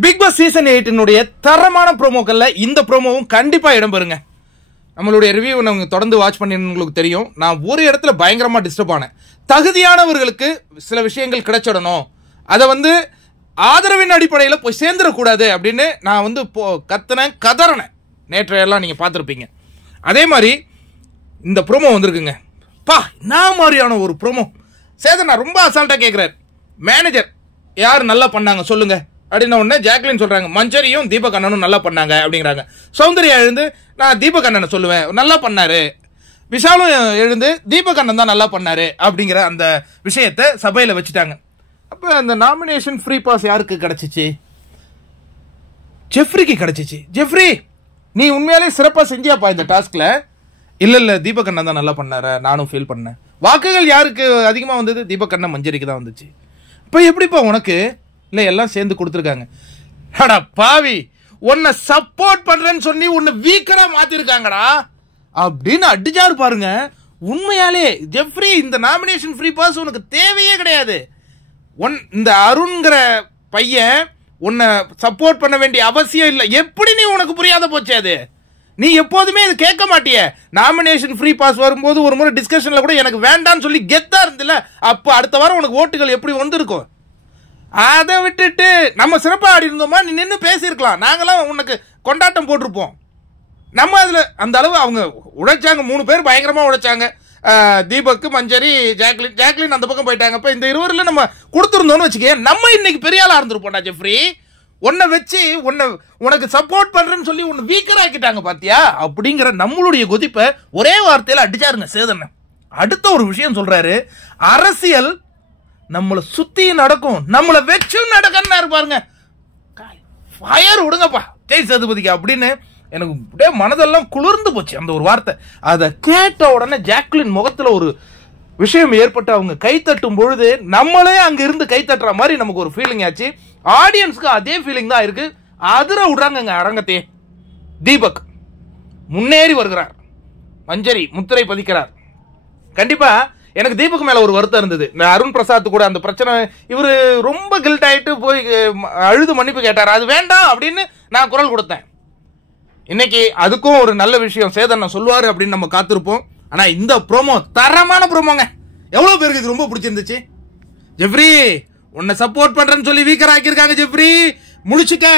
Big Boss season 8 தரமான ப்ரோமோக்கள்ல இந்த ப்ரோமோவும் கண்டிப்பா இடம்பெறுங்க. நம்மளுடைய ரிவ்யூ நம்ம தொடர்ந்து வாட்ச் பண்ணிருந்தவங்களுக்கு தெரியும். நான் ஒரு இடத்துல பயங்கரமா டிஸ்டர்ப் ஆனேன். தகுதியானவர்களுக்கு சில விஷயங்கள் கிடைச்சிடணும், அதை ஆதரவின் அடிப்படையில் போய் சேர்ந்துடக்கூடாது அப்படின்னு நான் கத்துனேன், கதறனேன். நேற்றையெல்லாம் நீங்க பார்த்துருப்பீங்க. அதே மாதிரி இந்த ப்ரோமோ வந்திருக்குங்க. நான் மாதிரியான ஒரு ப்ரோமோ. சேதன் நான் ரொம்ப அசால்ட்டா கேட்கிறார். மேனேஜர் யார் நல்லா பண்ணாங்க சொல்லுங்க அப்படின்ன உடனே ஜாக்லின் சொல்றாங்க மஞ்சரியும் தீபக் அண்ணனும் நல்லா பண்ணாங்க அப்படிங்கிறாங்க. சௌந்தர்யா எழுந்து நான் தீபக் அண்ணனை சொல்லுவேன், நல்லா பண்ணாரு. விஷாலும் எழுந்து தீபக் அண்ணன் தான் நல்லா பண்ணாரு அப்படிங்கிற அந்த விஷயத்தை சபையில வச்சுட்டாங்க. அப்ப அந்த நாமினேஷன் ஃப்ரீ பாஸ் யாருக்கு கிடைச்சிச்சு? ஜெஃப்ரிக்கு கிடைச்சிச்சு. ஜெஃப்ரி, நீ உண்மையாலே சிறப்பா செஞ்சியாப்பா இந்த டாஸ்க்ல. இல்ல தீபக் அண்ணன் தான் நல்லா பண்ணாரு, நானும் ஃபீல் பண்ணேன். வாக்குகள் யாருக்கு அதிகமா வந்தது? தீபக் அண்ணன் மஞ்சரிக்கு தான் வந்துச்சு. இப்ப எப்படிப்பா உனக்கு? இல்ல எல்லாம் சேர்ந்து கொடுத்துருக்காங்க. அடா பாவி, உன்னை சப்போர்ட் பண்றேன்னு சொல்லி உன்னை வீக்கரா மாத்திருக்காங்கடா அப்படின்னு அடிச்சாரு பாருங்க. உண்மையாலே ஜெஃப்ரி, இந்த நாமினேஷன் ஃப்ரீ பாஸ் உனக்கு தேவையே கிடையாது. இந்த அருண்கிற பையன் உன்னை சப்போர்ட் பண்ண வேண்டிய அவசியம் இல்லை. எப்படி நீ உனக்கு புரியாத போச்சு? அது நீ எப்போதுமே இது கேட்க மாட்டிய. நாமினேஷன் ஃப்ரீ பாஸ் வரும்போது ஒரு முறை டிஸ்கஷன்ல கூட எனக்கு வேண்டான்னு சொல்லி கெத்தா இருந்தில்ல, அப்ப அடுத்த வாரம் உனக்கு ஓட்டுகள் எப்படி வந்திருக்கும்? அதை விட்டுட்டு நம்ம சிறப்பா ஆடி இருந்தோமா, நீ நின்று பேசியிருக்கலாம். நாங்களாம் உனக்கு கொண்டாட்டம் போட்டிருப்போம். நம்ம அதுல அந்த அளவு அவங்க உழைச்சாங்க. 3 பேர் பயங்கரமா உழைச்சாங்க. தீபக், மஞ்சரி, ஜாக்லின் அந்த பக்கம் போயிட்டாங்க. இப்ப இந்த 20 நம்ம கொடுத்துருந்தோம்னு வச்சுக்க, நம்ம இன்னைக்கு பெரிய ஆளா இருந்திருப்போம்டா ஜெஃப்ரி. உன்னை வச்சு உனக்கு சப்போர்ட் பண்றேன்னு சொல்லி உன்னை வீக்கர் ஆக்கிட்டாங்க பாத்தியா அப்படிங்கிற நம்மளுடைய கொதிப்பை ஒரே வார்த்தையில அடிச்சாருங்க சேதன். அடுத்த ஒரு விஷயம் சொல்றாரு, அரசியல் நம்மளை சுத்தி நடக்கும், நம்மளை வச்சு நடக்கன்னு பாருங்க. ஃபயர் விடுங்கப்பா ஜெய் சேதுபதிக்கு அப்படின்னு எனக்கு அப்படியே மனதெல்லாம் குளிர்ந்து போச்சு அந்த ஒரு வார்த்தை. அதை கேட்ட உடனே ஜாக்லின் முகத்துல ஒரு விஷயம் ஏற்பட்டு அவங்க கை தட்டும் பொழுது நம்மளே அங்க இருந்து கை தட்டுற மாதிரி நமக்கு ஒரு ஃபீலிங் ஆச்சு. ஆடியன்ஸ்க்கு அதே ஃபீலிங் தான் இருக்கு. அதிர விடுறாங்க அரங்கத்தையே. தீபக் முன்னேறி வருகிறார், மஞ்சரி முத்திரை பதிக்கிறார். கண்டிப்பா எனக்கு தீபக் மேல ஒரு வருத்தம் இருந்தது. அருண் பிரசாத் கூட அந்த பிரச்சனை, இவரு ரொம்ப கில்ட் ஆயிட்டு போய் அழுது மன்னிப்பு கேட்டார். அது வேண்டாம் அப்படின்னு நான் குரல் கொடுத்தேன். இன்னைக்கு அதுக்கும் ஒரு நல்ல விஷயம் சேதன் சொல்லுவாரு அப்படின்னு நம்ம காத்திருப்போம். ஆனா இந்த ப்ரோமோ தரமான ப்ரோமோங்க. எவ்வளவு பேருக்கு இது ரொம்ப பிடிச்சிருந்துச்சு? ஜெஃப்ரி, உன்னை சப்போர்ட் பண்றேன்னு சொல்லி வீக்கர் ஆக்கியிருக்காங்க. ஜெஃப்ரி, முடிச்சுக்க.